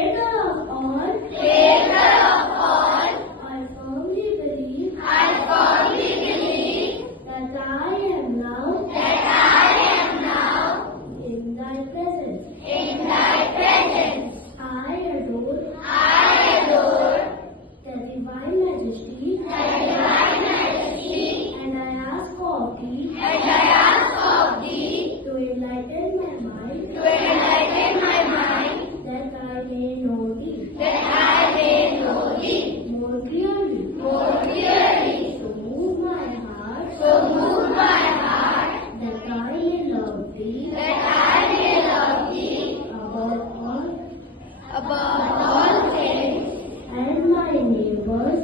Creator of all, I firmly believe that I am now in thy presence. I adore the divine majesty, and I ask of thee to enlighten my mind, that I may know thee more clearly. So move my heart, that I may love thee above all above all things, and my neighbors